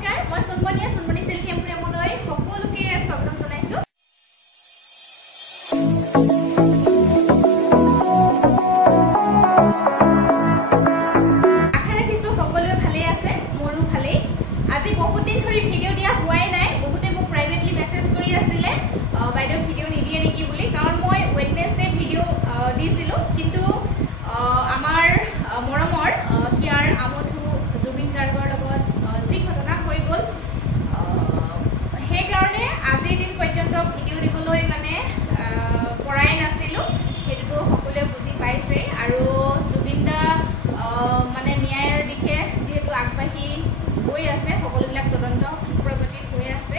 নমস্কাৰ মই সুনমণি সিল্ক এম্পোৰিয়ামলৈ সকলোকে স্বাগতম জনাইছো। আশা ৰাখিছো সকলোৱে ভালে আছে, মোৰো ভালেই। আজি বহুত দিন ধৰি ভিডিঅ' দিয়া হোৱাই নাই। বহুতে মোক প্ৰাইভেটলি মেছেজ কৰি আছিলে বাইদেউ ভিডিঅ' নিদিয়ে নেকি বুলি, কাৰণ মই ওয়েডনেসডে ভিডিঅ' দিছিলো, কিন্তু আমাৰ মৰমৰ হিয়াৰ আমঠু জুবিন গাৰ্গৰ লগত যি ঘটনা হৈ গ'ল, সেইকাৰণে আজিৰ দিন পৰ্যন্ত ভিডিঅ' দিবলৈ মানে পৰাই নাছিলোঁ। সেইটোতো সকলোৱে বুজি পাইছে। আৰু জুবিন দা মানে ন্যায়ৰ দিশে যিহেতু আগবাঢ়ি গৈ আছে, সকলোবিলাক তদন্ত ক্ষিপ্ৰগতিত হৈ আছে,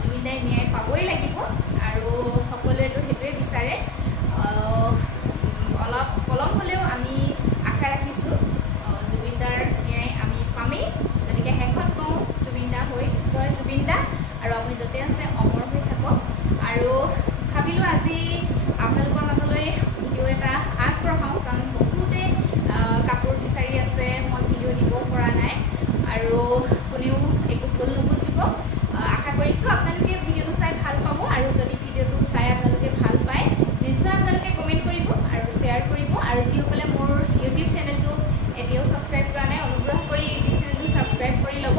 জুবিন দাই ন্যায় পাবই লাগিব আৰু সকলোৱেতো সেইটোৱে বিচাৰে। অলপ পলম হ'লেও আমি আশা ৰাখিছোঁ জুবিন দাৰ ন্যায় আমি পামেই। গতিকে শেষত কওঁ, জুবিন দা হৈ জয় জুবিন দা, আৰু আপুনি য'তে আছে অমৰ হৈ থাকক। আৰু ভাবিলোঁ আজি আপোনালোকৰ মাজলৈ ভিডিঅ' এটা আগবঢ়াওঁ, কাৰণ বহুতে কাপোৰ বিচাৰি আছে, মই ভিডিঅ' দিব পৰা নাই আৰু কোনেও একো ভুল নুবুজিব। আশা কৰিছোঁ আপোনালোকে ভিডিঅ'টো চাই ভাল পাব, আৰু যদি ভিডিঅ'টো চাই আপোনালোকে ভাল পায় নিশ্চয় আপোনালোকে কমেণ্ট কৰিব আৰু শ্বেয়াৰ কৰিব। আৰু যিসকলে মোৰ ইউটিউব চেনেলটো এতিয়াও ছাবস্ক্ৰাইব কৰা নাই, অনুগ্ৰহ কৰি ইউটিউব চেনেলটো ছাবস্ক্ৰাইব কৰি ল'ব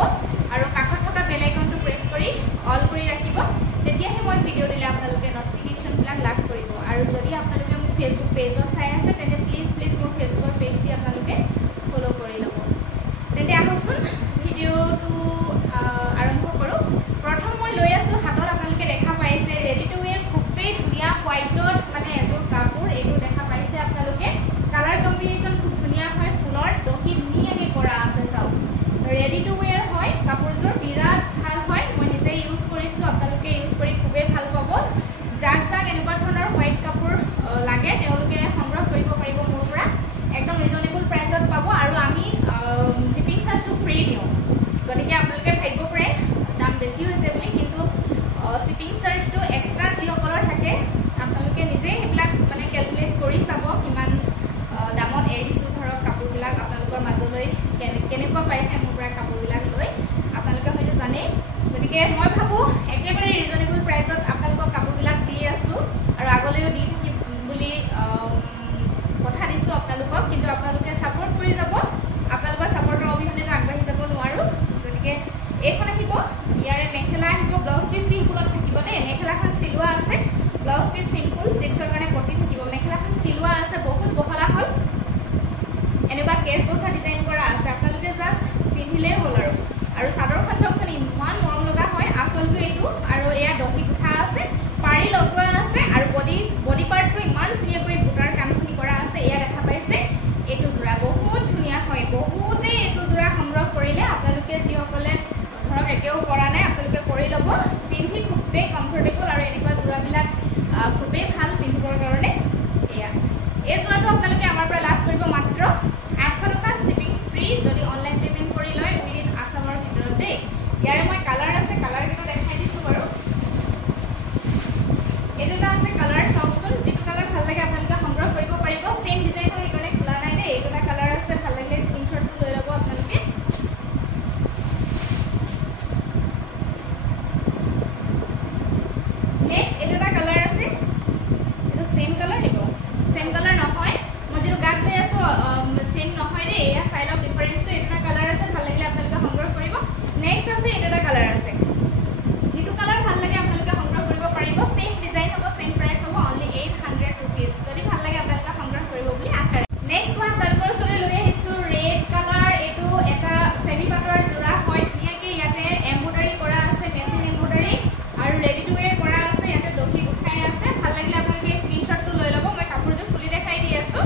আৰু কাষত থকা বেল আইকনটো প্ৰেছ কৰি অল কৰি ৰাখিব। তেতিয়াহে মই ভিডিঅ' দিলে আপোনালোকে নটিফিকেশ্যনবিলাক লাভ কৰিব। আৰু যদি আপোনালোকে মোৰ ফেচবুক পেজত চাই আছে, তেন্তে প্লিজ মোৰ ফেচবুকৰ পেজ দি আপোনালোকে ফ'ল' কৰি ল'ব। তেন্তে আহকচোন ভিডিঅ'টো আৰম্ভ কৰোঁ। প্ৰথম মই লৈ আছোঁ হাতত, আপোনালোকে দেখা পাইছে ৰেডি টু ৱেৰ খুবেই ধুনীয়া হোৱাইটত মানে এযোৰ কাপোৰ। এইটো দেখা পাইছে আপোনালোকে, কালাৰ কম্বিনেশ্যন খুব ধুনীয়া হয়, ফুলৰ দহি ধুনীয়াকৈ কৰা আছে। চাওক, ৰেডি টু ৱেৰ হয় কাপোৰযোৰ, বিৰাট ভাল হয়। মই নিজে ইউজ কৰিছোঁ, আপোনালোকে ইউজ কৰি খুবেই ভাল পাব। যাক এনেকুৱা ধৰণৰ হোৱাইট কাপোৰ লাগে তেওঁলোকে সংগ্ৰহ কৰিব পাৰিব মোৰ পৰা, একদম ৰিজনেবল প্ৰাইচত পাব। আৰু আমি শ্বিপিং চাৰ্জটো ফ্ৰী দিওঁ। গতিকে আপোনালোকে ভাবিব পাৰে দাম বেছি হৈছে বুলি, কিন্তু শ্বিপিং চাৰ্জটো এক্সট্ৰা যিসকলৰ থাকে আপোনালোকে নিজে সেইবিলাক মানে কেলকুলেট কৰি চাব কিমান দামত এৰিছোঁ। ধৰক কাপোৰবিলাক আপোনালোকৰ মাজলৈ কেনেকুৱা পাইছে মোৰ পৰা কাপোৰবিলাক লৈ আপোনালোকে হয়তো জানেই। গতিকে মই ভাবোঁ একেবাৰে ৰিজনেবল প্ৰাইচত আপোনালোকক কাপোৰবিলাক দি আছোঁ আৰু আগলৈও দি থাকিম বুলি কথা দিছোঁ আপোনালোকক। কিন্তু আপোনালোকে ছাপোৰ্ট কৰি যাব, আপোনালোকৰ ছাপোৰ্টৰ অবিহনেতো আগবাঢ়ি যাব নোৱাৰোঁ। গতিকে এইখন আহিব, ইয়াৰে মেখেলা আহিব, ব্লাউজ পিচ চিম্পুলত থাকিব দেই। মেখেলাখন চিলোৱা আছে, ব্লাউজ পিচ চিম্পুল, চিক্সৰ কাৰণে পটি থাকিব। মেখেলাখন চিলোৱা আছে, বহুত বহলা হ'ল, এনেকুৱা কেছ বচা ডিজাইন কৰা আছে, আপোনালোকে জাষ্ট পিন্ধিলেই হ'ল। আৰু চাদৰখন চাওকচোন, ইমান মৰম লগা হয়। আঁচলটো এইটো, আৰু এয়া দহি গুঠা আছে, পাৰি লগোৱা আছে, আৰু বডি পাৰ্টটো ইমান ধুনীয়াকৈ বুটাৰ কামখিনি কৰা আছে। এয়া দেখা পাইছে এইটো যোৰা, বহুত ধুনীয়া হয়। বহুতেই এইটো যোৰা সংগ্ৰহ কৰিলে। আপোনালোকে যিসকলে ধৰক এতিয়াও কৰা নাই আপোনালোকে কৰি ল'ব, পিন্ধি খুবেই কমফৰ্টেবল, আৰু এনেকুৱা যোৰাবিলাক খুবেই ভাল পিন্ধিবৰ কাৰণে। এই যোৰাটো আপোনালোকে আমাৰ পৰা লাভ কৰিব মাত্ৰ 800 টকাত, শ্বিপিং ফ্ৰী যদি অনলাইন পে'মেণ্ট কৰি লয় উইদিন আছামৰ ভিতৰত দেই। ইয়াৰে মই কালাৰ আছে, কালাৰকেইটা দেখাই দিছোঁ বাৰু। এইটো এটা আছে কালাৰ, চাওকচোন, যিটো কালাৰ ভাল লাগে আপোনালোকে সংগ্ৰহ কৰিব পাৰিব। ছেইম ডিজাইন হয়, সেইকাৰণে খোলা নাই দেই। এইটো এটা কালাৰ আছে, ভাল লাগিলে স্ক্ৰীনশ্বটটো লৈ ল'ব আপোনালোকে। নেক্সট এইটো এটা কালাৰ আছে, এইটো ছেইম কালাৰ দিব, ছেইম কালাৰ নহয়, মই যিটো গাত লৈ আছোঁ ছেইম নহয় দেই। এয়া চাই লওক ডিফাৰেঞ্চটো। এইটো এটা কালাৰ আছে, ভাল লাগিলে আপোনালোকে সংগ্ৰহ কৰিব। নেক্সট আছে এইটো এটা কালাৰ আছে, যিটো কালাৰ ভাল লাগে আপোনালোকে সংগ্ৰহ কৰিব পাৰিব। ছেইম ডিজাইন হ'ব, ছেইম প্ৰাইচ হ'ব, অনলি 800 ৰুপিজ। যদি ভাল লাগে আপোনালোকে সংগ্ৰহ কৰিব বুলি আশা ৰাখিছোঁ। নেক্সট মই আপোনালোকৰ ওচৰলৈ লৈ আহিছোঁ ৰেড কালাৰ। এইটো এটা চেমি পাটৰ যোৰা হয়, ধুনীয়াকৈ ইয়াতে এম্ব্ৰইডাৰী কৰা আছে, মেচিন এম্ব্ৰইডাৰী, আৰু ৰেডি টু ৱেৰ কৰা আছে। ইয়াতে দহি উঠাই আছে, ভাল লাগিলে আপোনালোকে স্ক্ৰীনশ্বটটো লৈ ল'ব। মই কাপোৰযোৰ খুলি দেখাই দি আছোঁ।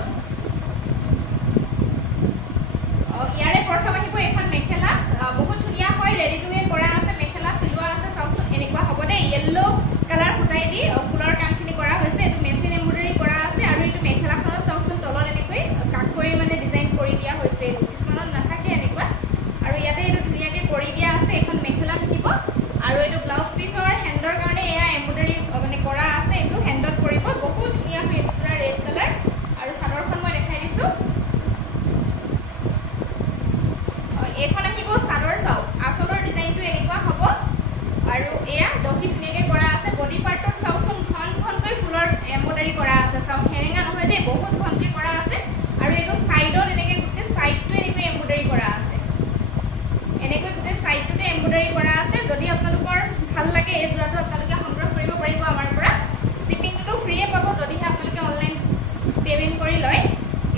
ইয়াৰে প্ৰথম আহিব এখন মেখেলা, বহুত ধুনীয়া হয়, ৰেডি টু ৱেৰ কৰা আছে, মেখেলা চিলোৱা আছে। চাওকচোন এনেকুৱা হ'ব দেই, য়েল্ল' কালাৰ সূতাই দি ফুলৰ কামখিনি কৰা হৈছে। এইটো মেচিন এম্ব্ৰইডাৰী কৰা আছে, আৰু এইটো মেখেলাখনত চাওকচোন তলত এনেকৈ কাকৈ মানে ডিজাইন কৰি দিয়া হৈছে। এইটো কিছুমানত নাথাকে এনেকুৱা, আৰু ইয়াতে এইটো ধুনীয়াকৈ কৰি দিয়া আছে। এখন মেখেলা থাকিব, আৰু এইটো ব্লাউজ পিচৰ হেণ্ডৰ কাৰণে এয়া এম্ব্ৰইডাৰী মানে কৰা আছে, এইটো হেণ্ডত কৰিব। বহুত ধুনীয়া হয় এইটো যোৰা, ৰেড কালাৰ। আৰু চাদৰখন মই দেখাই দিছোঁ। এইখন আহিব চাদৰ, চাওক আঁচলৰ ডিজাইনটো ধুনীয়াকৈ কৰা আছে বডি পাৰ্টত চাওকচোন ঘন ঘনকৈ ফুলৰ এম্ব্ৰইডাৰী কৰা আছে চাওক হেৰেঙা নহয় দেই বহুত ঘনকৈ কৰা আছে আৰু এইটো সাইডত এনেকৈ গোটেই সাইডটো এনেকৈ এম্ব্ৰইডাৰী কৰা আছে এনেকৈ গোটেই সাইডটোতে এম্ব্ৰইডাৰী কৰা আছে যদি আপোনালোকৰ ভাল লাগে এই জোৰাটো আপোনালোকে সংগ্ৰহ কৰিব পাৰিব আমাৰ পৰা শিপিংটো ফ্ৰীয়ে পাব যদিহে আপোনালোকে অনলাইন পেমেন্ট কৰি লয়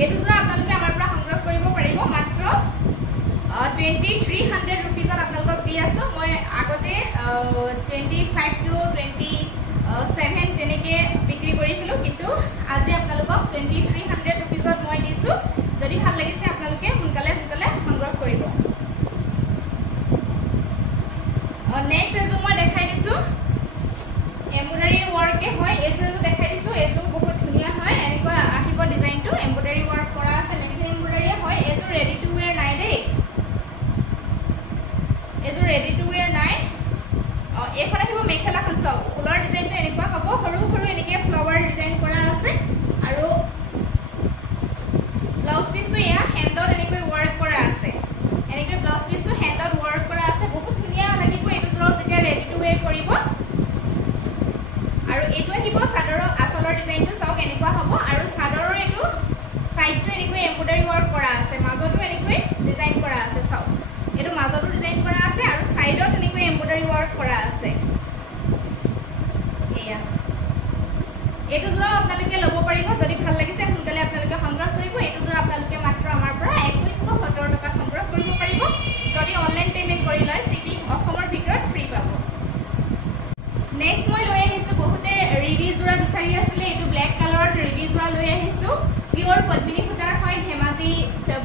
এইটো জোৰা আপোনালোকে আমাৰ পৰা সংগ্ৰহ কৰিব পাৰিব মাত্ৰ 2300 रुपीजत আপোনালোকক দি আছো মই আগতে 25 to 27 তেনেকে বিক্ৰী কৰিছিলো কিন্তু আজি আপোনালোকক 2300 रुपीजत মই দিছো যদি ভাল লাগিছে আপোনালোকে সোনকালে সোনকালে সংগ্ৰহ কৰিব নেক্সট এজো মই দেখাই দিছো এমব্ৰইডাৰী ওয়াৰ্ক হয় এজোটো দেখাই দিছো এজো বহুত ধুনিয়া হয় এনেকুৱা আহিব ডিজাইনটো এমব্ৰইডাৰী ওয়াৰ্ক কৰা আছে মেচিন এমব্ৰইডাৰী হয় এজো ৰেডি টু ওয়্যাৰ নাই দেই এজো ৰেডি টু ওয়্যাৰ নাই এখন আহিব মেখেলাখন চাও ফুলৰ ডিজাইনটো এনেকুৱা হ'ব সৰু সৰু এনেকে ফ্লাৱাৰ ডিজাইন কৰা আছে আৰু ব্লাউজ পিসটো ইয়া হেণ্ডত এনেকৈ ওয়াৰ্ক কৰা আছে এনেকৈ ব্লাউজ পিসটো হেণ্ডত ওয়াৰ্ক কৰা আছে বহুত ধুনিয়া লাগিব এইটো জোৰা যেতিয়া ৰেডি টু ওয়্যাৰ কৰিব আৰু এইটো আহিব সাদৰৰ আচলৰ ডিজাইনটো চাওক এনেকুৱা হ'ব আৰু সাদৰৰ এইটো সাইডটো এনেকৈ এমব্ৰইডাৰী ওয়াৰ্ক কৰা আছে মাজতো এনেকৈ ডিজাইন কৰা আছে চাওক এটো মাজতো ডিজাইন কৰা আছে আৰু সাইডত এনেকৈ এমব্ৰইডাৰী ওয়াৰ্ক কৰা আছে এয়া এটো জোৰা আপোনালোকে লব পাৰিব যদি ভাল লাগিছে সোনকালে আপোনালোকে সংগ্ৰহ কৰিব এটো জোৰা আপোনালোকে মাত্ৰ আমাৰ পৰা 2170 টকাত সংগ্ৰহ কৰিব পাৰিব যদি অনলাইন পেমেন্ট কৰি লয় শিপিং অসমৰ ভিতৰত ফ্ৰী পাব নেক্সট মই লৈ আহিছো বহুতে ৰিভি জোৰা বিচাৰি আছিল এটো ব্ল্যাক কালাৰত ৰিভি জোৰা লৈ আহিছো পিওৰ পদ্মিনী সূতাৰ হয় ধেমাজি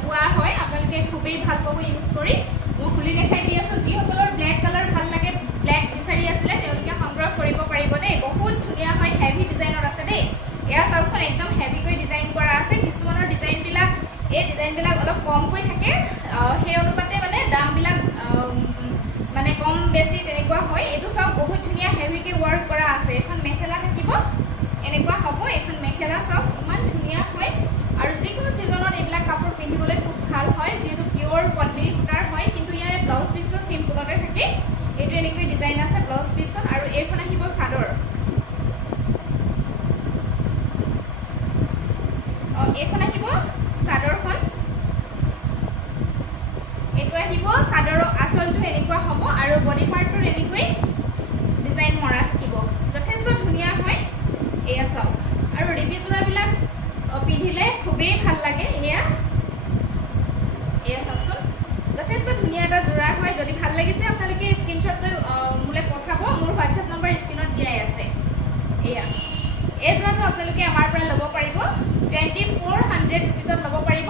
বুৱা হয় আপোনালোকে খুবেই ভাল পাব ইউজ কৰি মই খুলি দেখাই দি আছো যি সকলৰ ব্ল্যাক কালাৰ ভাল লাগে ব্ল্যাক বিচাৰি আছিল তেওঁলোকে সংগ্ৰহ কৰিব পাৰিব দেই বহুত ধুনিয়া হয় হেভি ডিজাইনৰ আছে দেই এয়া চাওকচোন একদম হেভি কৈ ডিজাইন কৰা আছে কিছুমানৰ ডিজাইন বিলাক এই ডিজাইন বিলাক অলপ কম কৈ থাকে সেই অনুপাতে মানে দাম বিলাক মানে কম বেছি তেনেকুৱা হয় এটো সব বহুত ধুনিয়া হেভি কে ওয়াৰ্ক কৰা আছে এখন মেখেলা থাকিব এনেকুৱা হ'ব এখন মেখেলা সব ইমান ধুনিয়া হয় আৰু যিকোনো সিজনত এইবিলাক কাপোৰ পিন্ধিবলৈ খুব ভাল হয় যেহেতু পিওৰ পদ্মিনী সূতাৰ হয় কিন্তু ইয়াৰে ব্লাউজ পিসটো সিম্পলতে থাকে এটো এনেকৈ ডিজাইন আছে ব্লাউজ পিসত আৰু এইখন আহিব সাদৰ এইখন আহিব সাদৰখন এটো আহিব সাদৰ আচলটো এনেকুৱা হ'ব আৰু বডি পাৰ্টৰ এনেকৈ ডিজাইন মৰা থাকিব যথেষ্ট ধুনিয়া হয় এয়া চাওক আৰু ৰিভি জোৰাবিলাক পিন্ধিলে খুবেই ভাল লাগে এয়া চাওকচোন যথেষ্ট ধুনিয়া এটা জোৰা হয় যদি ভাল লাগিছে আপোনালোকে স্ক্ৰিনশ্বট লৈ মোলে পঠাব মোৰ WhatsApp নম্বৰ স্ক্ৰিনত দিয়াই আছে এয়া এই জোৰাটো আপোনালোকে আমাৰ পৰা ল'ব পাৰিব 2400 रुपीजত ল'ব পাৰিব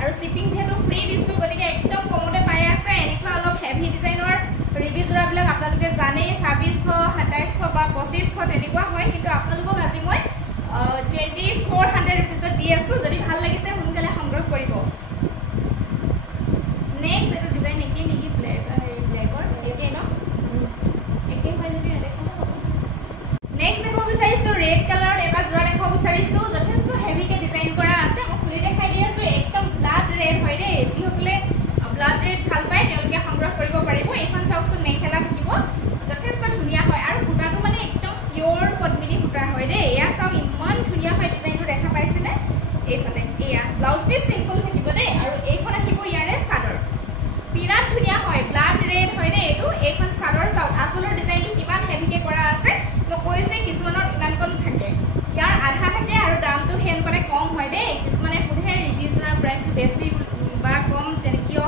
আৰু শিপিং যেহেতু ফ্ৰী দিছো গতিকে একদম কমতে পাই আছে এনেকুৱা অলপ হেভি ডিজাইনৰ ৰিভি জোৰাবিলাক আপোনালোকে জানে 2600 2700 বা 2500 তেনেকুৱা হয় কিন্তু আপোনালোকক আজি মই 2400 रुपीजত দি আছো যদি ভাল লাগিছে সোনকালে সংগ্ৰহ কৰিব নেক্সট এটো ডিজাইন একে নেকি ব্ল্যাকৰ একে ন একে হয় যদি দেখো নেক্সট দেখো বিচাৰিছো ৰেড কালাৰ এটা জোৰা দেখো বিচাৰিছো যথেষ্ট হেভি কে ডিজাইন কৰা আছে মই খুলি দেখাই দি আছো একদম ব্লাড ৰেড হয় দেই যি হকলে ব্লাড ৰেড ভাল পায় তেওঁলোকে সংগ্ৰহ কৰিব পাৰিব এখন চাওকচোন মেখেলা থাকিব যথেষ্ট ধুনিয়া হয় আৰু সূতাটো মানে একদম পিওর পদ্মিনী সূতা হয় দেই এয়া চাওক ইমান ধুনিয়া হয় ডিজাইনটো দেখা পাইছেনে এইফালে এয়া ব্লাউজ পিস সিম্পল থাকিব দেই আৰু এইখন আহিব ইয়াৰে সাদৰ বিৰাট ধুনিয়া হয় ব্লাড ৰেড হয় দেই এটো এইখন সাদৰ চাওক আচলৰ ডিজাইনটো কিমান হেভি কে কৰা আছে মই কৈছে কিছুমানৰ ইমান কম থাকে ইয়াৰ আধা থাকে আৰু দামটো হেন কৰে কম হয় দেই কিছুমানে পুহে ৰিভিউজৰ প্ৰাইসটো বেছি বা কম তেনে কিয়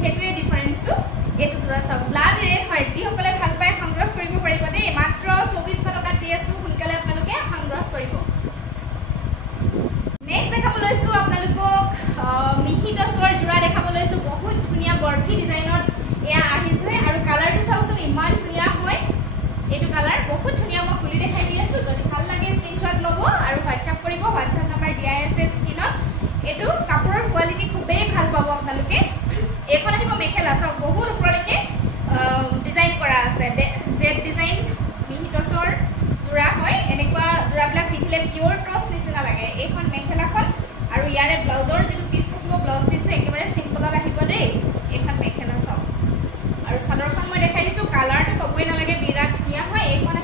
হেতুৱে ডিফাৰেন্সটো এটো জোৰা চাওক ব্লাড ৰেড হয় যি সকলে ভাল পায় সংগ্ৰহ কৰিব পাৰিব দেই মাত্ৰ 2400 টকা দি আছো সোনকালে আপোনালোকে সংগ্ৰহ কৰিব নেক্সট দেখাব লৈছো আপোনালোকক মিহি টছৰ জোৰা দেখাব লৈছো বহুত ধুনিয়া বৰফি ডিজাইনত এয়া আহিছে আৰু কালাৰটো চাওকচোন ইমান ধুনিয়া হয় এটো কালাৰ বহুত ধুনিয়া মই খুলি দেখাই দি আছো যদি ভাল লাগে স্ক্ৰিনশ্বট ল'ব আৰু WhatsApp কৰিব WhatsApp নম্বৰ দিয়াই আছে স্ক্ৰিনত এটো কাপোৰৰ কোৱালিটি খুবেই ভাল পাব আপোনালোকে এখন আহিব মেখেলা চাওক বহুত ওপৰলৈকে ডিজাইন কৰা আছে জেড ডিজাইন মিহি টছৰ জোৰা হয় এনেকুৱা জোৰাবিলাক পিন্ধিলে পিওৰ টছ নিচিনা লাগে এইখন মেখেলাখন আৰু ইয়াৰে ব্লাউজৰ যেটো পিস থাকিব ব্লাউজ পিসটো একেবাৰে সিম্পলত আহিব দেই এইখন মেখেলা চাওক আৰু সাদৰখন মই দেখাই দিছো কালাৰটো কবই নালাগে বিৰাট ধুনিয়া হয় এইখন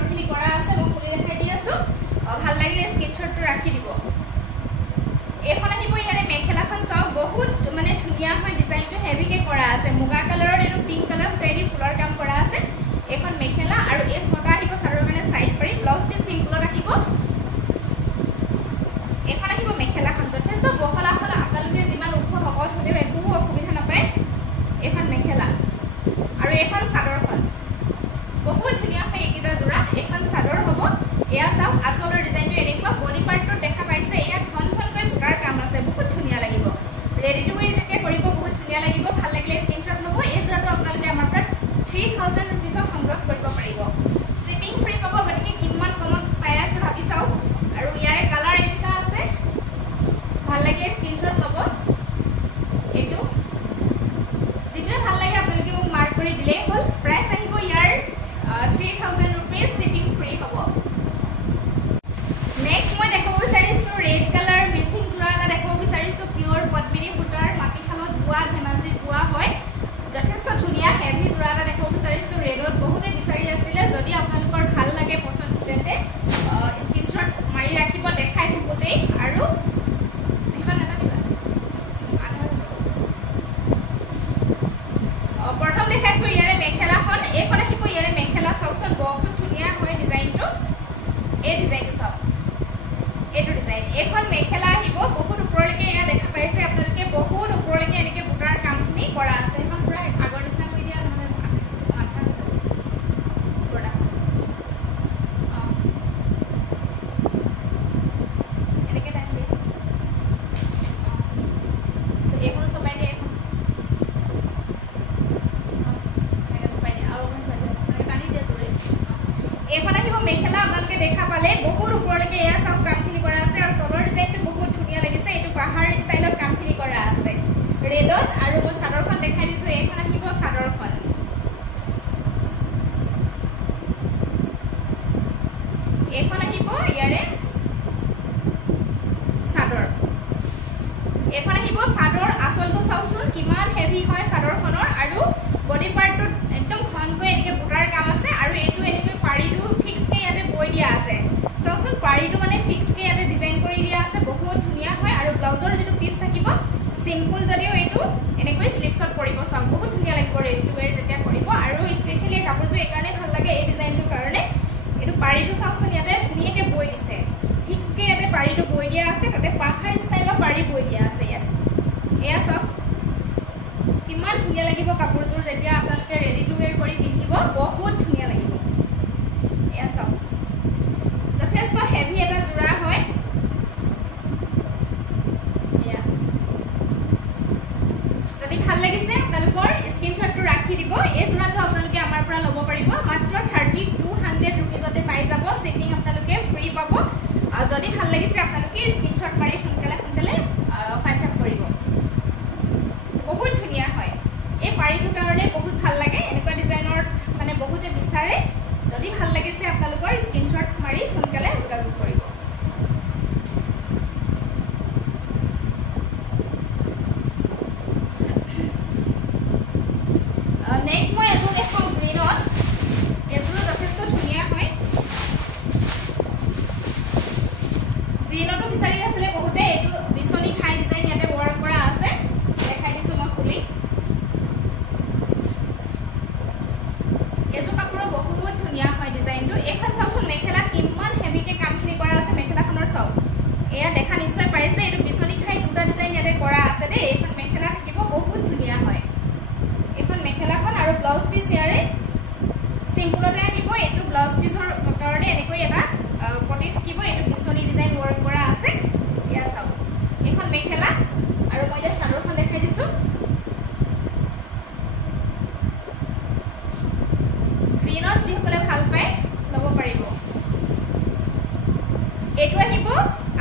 ভিতৰখিনি কৰা আছে মই খুলি দেখাই দি আছো ভাল লাগিলে স্ক্ৰিনশ্বটটো ৰাখি দিব এখন আহিব ইয়াৰে মেখেলাখন চাওক বহুত মানে ধুনীয়া হয় ডিজাইনটো হেভিকে কৰা আছে মুগা কালাৰৰ এটো পিংক কালাৰ ফ্ৰেডি ফুলৰ কাম কৰা আছে এখন মেখেলা আৰু এই ছটা আহিব চাৰৰ কাৰণে সাইড পাৰি ব্লাউজ পিস সিম্পল ৰাখিব এখন আহিব মেখেলাখন যথেষ্ট বহলা হলা আপোনালোকে যিমান ওখ হকত হলেও একো অসুবিধা নাপায় এখন মেখেলা আৰু এখন চাদৰখন বহুত ধুনীয়া হয় এইকেইটা জোৰা এখন চাদৰ হ'ব এয়া চাওক আসলৰ ডিজাইনটো এনেকুৱা বডি পাৰ্টটো দেখা পাইছে এয়া ঘন ঘনকৈ বুটাৰ কাম আছে বহুত ধুনীয়া লাগিব ৰেডি টু ওয়্যাৰ যেতিয়া কৰিব বহুত ধুনীয়া লাগিব ভাল লাগিলে স্ক্ৰিনশ্বট ল'ব এই জোৰাটো আপোনালোকে আমাৰ পৰা 3000 रुपीसৰ সংগ্ৰহ কৰিব পাৰিব শিপিং ফ্ৰী পাব গতিকে কিমান কমত পাই আছে ভাবি চাওক আৰু ইয়াৰে কালাৰ এটা আছে ভাল লাগিলে স্ক্ৰিনশ্বট ল'ব এটো যেটা ভাল লাগে আপোনালোকে মোক মাৰ্ক কৰি দিলে হ'ল প্ৰাইস আহিব ইয়াৰ 3000 रुपीस শিপিং ফ্ৰী হ'ব নেক্সট মই দেখাব বিচাৰিছো ৰেড কালাৰ মিচিং জোৰা এটা দেখাব বিচাৰিছো পিওৰ পদ্মিনী সূতাৰ মাটিখালত বোৱা ধেমাজি বোৱা হয় যথেষ্ট ধুনীয়া হেভি জোৰা এটা দেখাব বিচাৰিছো ৰেডত বহুতে বিচাৰি আছিলে যদি আপোনালোকৰ ভাল লাগে পছন্দ তেন্তে স্ক্ৰিনশ্বট মাৰি ৰাখিব দেখাই থাকোতেই আৰু এখন এটা দিবা প্ৰথম দেখাইছো ইয়াৰে মেখেলাখন এইখন আহিব ইয়াৰে মেখেলা চাওকচোন বহুত ধুনীয়া হয় ডিজাইনটো এই ডিজাইনটো চাওক এইটো ডিজাইন এখন মেখেলা আহিব বহুত ওপৰলৈকে এয়া দেখা পাইছে আপোনালোকে বহুত ওপৰলৈকে এনেকে বুটাৰ কামখিনি কৰা আছে এখন পুৰা আগৰ নিচিনা কৰি দিয়া নহলে মাথা হৈ যাব পুৰা এনেকে টাইম দিয়ে সো এইখন সবাই দিয়ে এখন আহিব মেখেলা আপোনালোকে দেখা পালে বহুত ওপৰলৈকে এয়া চাওক কামখিনি কৰা আছে আৰু তলৰ ডিজাইনটো বহুত ধুনীয়া লাগিছে এইটো পাহাৰ ষ্টাইলত কামখিনি কৰা আছে ৰেডত আৰু মই চাদৰখন দেখাই দিছো এখন আহিব চাদৰখন এখন আহিব ইয়াৰে চাদৰ এখন আহিব চাদৰ আসলটো চাওকচোন কিমান হেভি হয় চাদৰখনৰ আৰু বডি পাৰ্টটো একদম ঘনকৈ এনেকে বুটাৰ কাম আছে আৰু এইটো এনেকৈ পাৰিটো ফিক্স কে ইয়াতে বৈ দিয়া আছে চাওকচোন পাৰিটো মানে ফিক্স কে ইয়াতে ডিজাইন কৰি দিয়া আছে বহুত ধুনীয়া হয় আৰু ব্লাউজৰ যেটো পিস থাকিব সিম্পল যদিও এইটো এনেকৈ স্লিপছত পৰিব চাওক বহুত ধুনীয়া লাগিব ৰেডি টু ওয়্যাৰ যেতিয়া কৰিব আৰু স্পেশালি এই কাপোৰটো এই কাৰণে ভাল লাগে এই ডিজাইনটোৰ কাৰণে এইটো পাৰিটো চাওকচোন ইয়াতে ধুনীয়াকৈ বৈ দিছে ফিক্স কে ইয়াতে পাৰিটো বৈ দিয়া আছে তাতে পাহাৰ ষ্টাইলৰ পাৰি বৈ দিয়া আছে ইয়াত এয়া চাওক কিমান ধুনীয়া লাগিব কাপোৰযোৰ যেতিয়া আপোনালোকে ৰেডি টু ওয়্যাৰ কৰি পিন্ধিব বহুত ধুনীয়া লাগিব এয়া চাওক যথেষ্ট হেভি এটা জোৰা হয় এয়া যদি ভাল লাগিছে আপোনালোকৰ স্ক্ৰিনশ্বটটো ৰাখি দিব এই জোৰাটো আপোনালোকে আমাৰ পৰা ল'ব পাৰিব মাত্ৰ 3200 रुपीसতে পাই যাব শিপিং আপোনালোকে ফ্ৰী পাব আৰু যদি ভাল লাগিছে আপোনালোকে স্ক্ৰিনশ্বট মাৰি সোনকালে হোৱাটছআপ কৰিব বহুত ধুনীয়া হয় এই পাৰিটোৰ কাৰণে বহুত ভাল লাগে এনেকুৱা ডিজাইনৰ মানে বহুতে বিচাৰে যদি ভাল লাগিছে আপোনালোকৰ স্ক্ৰিনশ্বট মাৰি সোনকালে যোগাযোগ কৰিব নেক্সট মই এটো দেখাম গ্ৰীনত এটো যথেষ্ট ধুনীয়া হয় গ্ৰীনটো বিচাৰি আছিলে বহুতে এটো বিছনি খাই ডিজাইন ইয়াতে ৱৰ্ক কৰা আছে দেখাই দিছো মই খুলি এজো কাপোৰ বহুত ধুনীয়া হয় ডিজাইনটো এখন চাওকচোন মেখেলা কিমান হেভিকে কামখিনি কৰা আছে মেখেলাখনৰ চাওক এয়া দেখা নিশ্চয় পাইছে এটো বিছনি খাই দুটা ডিজাইন ইয়াতে কৰা আছে দেই এখন মেখেলা থাকিব বহুত ধুনীয়া হয় এখন মেখেলাখন আৰু ব্লাউজ পিস ইয়াৰে সিম্পলতে আহিব এটো ব্লাউজ পিসৰ কাৰণে এনেকৈ এটা পটি থাকিব এটো বিছনি ডিজাইন ৱৰ্ক কৰা আছে ইয়া চাওক এখন মেখেলা আৰু মই যে চাদৰখন দেখাই দিছো গ্ৰীনত যিসকলে ভাল পায় ল'ব পাৰিব এটো আহিব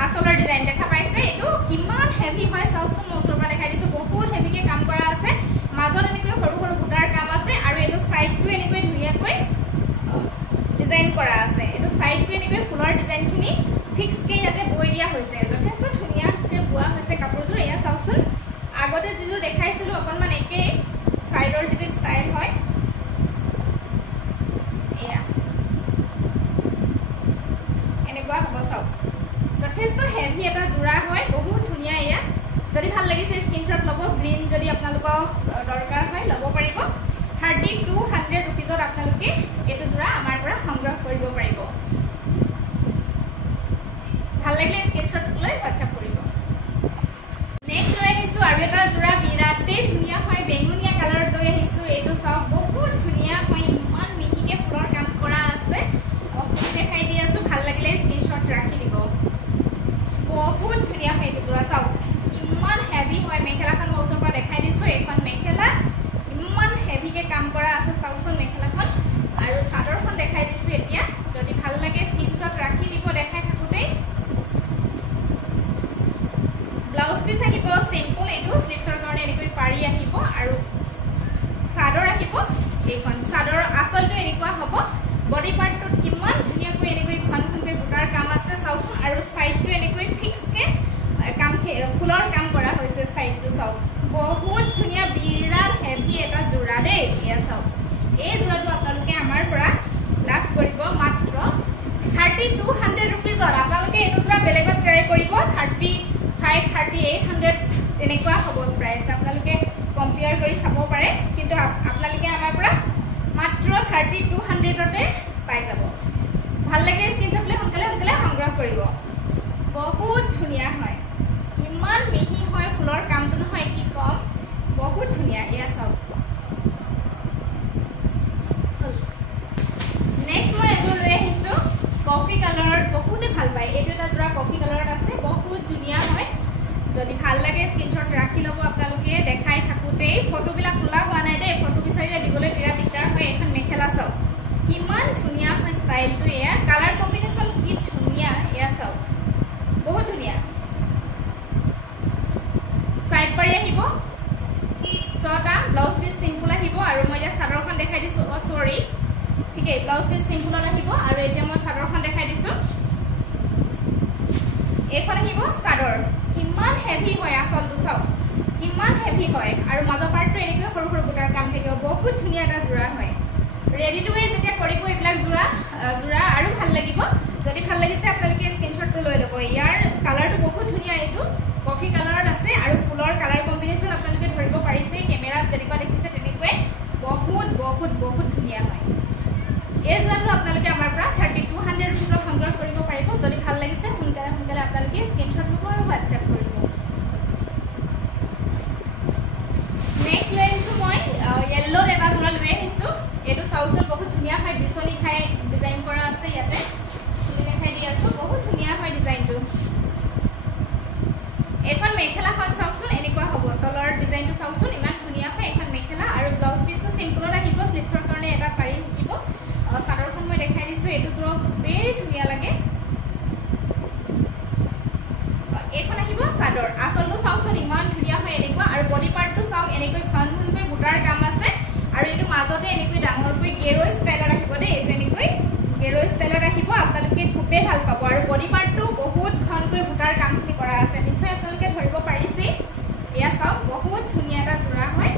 আসলৰ ডিজাইন দেখা পাইছে এটো কিমান হেভি হয় চাওকচোন মই ওচৰৰ পৰা দেখাই দিছো বহুত হেভিকে কাম কৰা আছে মাজত এনেকৈ সৰু সৰু বুটাৰ কাম আছে আৰু এটো সাইডটো এনেকৈ ধুনীয়াকৈ ডিজাইন কৰা আছে এটো সাইডটো এনেকৈ ফুলৰ ডিজাইনখিনি ফিক্স কে ইয়াতে বৈ দিয়া হৈছে যথেষ্ট ধুনীয়াকৈ বোৱা হৈছে কাপোৰযোৰ এয়া চাওকচোন আগতে যিযোৰ দেখাইছিলো অকনমান একে সাইডৰ যিটো ষ্টাইল হয় এয়া চাওক যথেষ্ট হেভি এটা জোৰা হয় বহুত ধুনীয়া এয়া যদি ভাল লাগিছে স্ক্ৰীনশ্বট ল'ব গ্ৰীণ যদি আপোনালোকক দৰকাৰ হয় ল'ব পাৰিব 3200 रुपीजত আপোনালোকে এইটো জোৰা আমাৰ পৰা সংগ্ৰহ কৰিব পাৰিব ভাল লাগিলে স্ক্ৰীনশ্বট লৈ WhatsApp কৰিব নেক্সট লৈ আহিছো আৰু এটা জোৰা বিৰাটে ধুনীয়া হয় বেঙুনীয়া কালাৰত লৈ আহিছো এইটো চাওক বহুত ধুনীয়া হয় ইমান মিহিকে ফুলৰ কাম কৰা আছে দেখাই দি আছো ভাল লাগিলে স্ক্ৰীনশ্বট ৰাখি দিব বহুত ধুনীয়া হয় এইটো জোৰা চাওক ইমান হেভি হয় মেখেলাখন মই ওচৰৰ পৰা দেখাই দিছো এখন মেখেলা ইমান হেভিকে কাম কৰা আছে চাওকচোন মেখেলাখন আৰু চাদৰখন দেখাই দিছো এতিয়া যদি ভাল লাগে স্ক্ৰীনশ্বট ৰাখি দিব দেখাই থাকোতে ব্লাউজ পিস আহিব সিম্পল এইটো স্লিপছৰ কাৰণে এনেকৈ পাৰি আহিব আৰু চাদৰ আহিব এইখন চাদৰ আচলটো এনেকুৱা হ'ব বডি পাৰ্টটোত কিমান ধুনীয়াকৈ এনেকৈ ঘন ঘনকৈ বুটাৰ কাম আছে চাওকচোন আৰু সাইডটো এনেকৈ ফিক্সকে কাম ফুলৰ কাম কৰা হৈছে সাইডটো চাওক বহুত ধুনীয়া বিৰাট হেভি এটা জোৰা দেই এয়া চাওক এই জোৰাটো আপোনালোকে আমাৰ পৰা লাভ কৰিব মাত্ৰ 3200 रुपीजত আপোনালোকে এইটো জোৰা বেলেগত ট্ৰাই কৰিব 3500-3800 তেনেকুৱা হ'ব প্ৰাইস আপোনালোকে কম্পেয়াৰ কৰি চাব পাৰে কিন্তু আপোনালোকে আমাৰ পৰা মাত্ৰ 3200তে পাই যাব ভাল লাগে স্ক্ৰীনশ্বট লৈ সোনকালে সংগ্ৰহ কৰিব বহুত ধুনীয়া হয় ইমান মিহি হয় ফুলৰ কামটো নহয় কি কম বহুত ধুনীয়া এয়া চাওক নেক্সট মই এযোৰ লৈ আহিছো কফি কালাৰ বহুতে ভাল পায় এইটো এটা জোৰা কফি কালাৰত আছে বহুত ধুনীয়া হয় যদি ভাল লাগে স্ক্ৰীনশ্বট ৰাখি ল'ব আপোনালোকে দেখাই থাকোতে ফটোবিলাক তোলা হোৱা নাই দেই ফটো বিচাৰিলে দিবলৈ বিৰাট দিগদাৰ হয় এখন মেখেলা চাওক কিমান ধুনীয়া হয় ষ্টাইলটো এয়া কালাৰ কম্বিনেশ্যন কি ধুনীয়া এয়া চাওক বহুত ধুনীয়া সাইড পাৰি আহিব ছটা ব্লাউজ পিস সিম্পল আহিব আৰু মই এতিয়া চাদৰখন দেখাই দিছো সৰি ঠিক আছে ব্লাউজ পিস সিম্পলত আহিব আৰু এতিয়া মই চাদৰখন দেখাই দিছো এইখন আহিব চাদৰ কিমান হেভি হয় আচলটো চাওক কিমান হেভি হয় আৰু মাজৰ পাৰ্টটো এনেকৈ সৰু সৰু বুটাৰ কাম থাকিব বহুত ধুনীয়া এটা জোৰা হয় ৰেডি টু ওয়্যাৰ যেতিয়া কৰিব এইবিলাক জোৰা আৰু ভাল লাগিব যদি ভাল লাগিছে আপোনালোকে স্ক্ৰীনশ্বটটো লৈ ল'ব ইয়াৰ কালাৰটো বহুত ধুনীয়া এইটো কফি কালাৰত আছে আৰু ফুলৰ কালাৰ কম্বিনেশ্যন আপোনালোকে ধৰিব পাৰিছে কেমেৰাত যেনেকুৱা দেখিছে তেনেকৈ বহুত ধুনীয়া হয় এই জোৰাটো আপোনালোকে আমাৰ পৰা 3200 रुपीजত সংগ্ৰহ কৰিব পাৰিব যদি ভাল লাগিছে সোনকালে আপোনালোকে স্ক্ৰীনশ্বট ল'ব আৰু WhatsApp কৰিব নেক্সট লৈ আহিছো মই য়েল্লো এটা জোৰা লৈ আহিছো এইটো চাউচল বহুত ধুনীয়া হয় বিচনি খাই ডিজাইন কৰা আছে ইয়াতে দেখাই দি আছো বহুত ধুনীয়া হয় ডিজাইনটো এখন মেখেলাখন চাওকচোন এনেকুৱা হ'ব তলৰ ডিজাইনটো চাওকচোন ইমান ধুনীয়া হয় এখন মেখেলা আৰু ব্লাউজ পিসটো সিম্পলত আহিব স্লিপছৰ কাৰণে এটা পাৰি থাকিব চাদৰখন মই দেখাই দিছো এইটো জোৰা খুবেই ধুনীয়া লাগে এইখন আহিব চাদৰ আচলটো চাওকচোন ইমান ধুনীয়া হয় এনেকুৱা আৰু বডি পাৰ্টটো চাওক এনেকৈ ঘন ঘনকৈ বুটাৰ কাম আছে আৰু এইটো মাজতে এনেকৈ ডাঙৰকৈ গেৰো ষ্টাইলত আহিব দেই এইটো এনেকৈ গেৰো ষ্টাইলত আহিব আপোনালোকে খুবেই ভাল পাব আৰু বডি পাৰ্টটো বহুত ঘনকৈ বুটাৰ কামখিনি কৰা আছে নিশ্চয় আপোনালোকে ধৰিব পাৰিছে এয়া চাওক বহুত ধুনীয়া এটা জোৰা হয়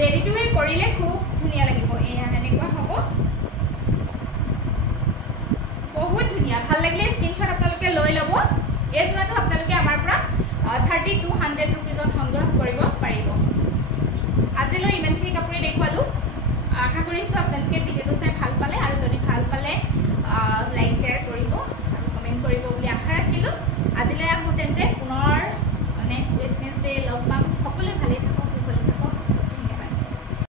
ৰেডি টু ওয়্যাৰ কৰিলে খুব ধুনীয়া লাগিব এয়া এনেকুৱা হ'ব বহুত ধুনীয়া ভাল লাগিলে স্ক্ৰীনশ্বট আপোনালোকে লৈ ল'ব এই জোৰাটো আপোনালোকে আমাৰ পৰা 3200 रुपीजত সংগ্ৰহ কৰিব পাৰিব আজিলৈ ইমানখিনি কাপোৰে দেখুৱাই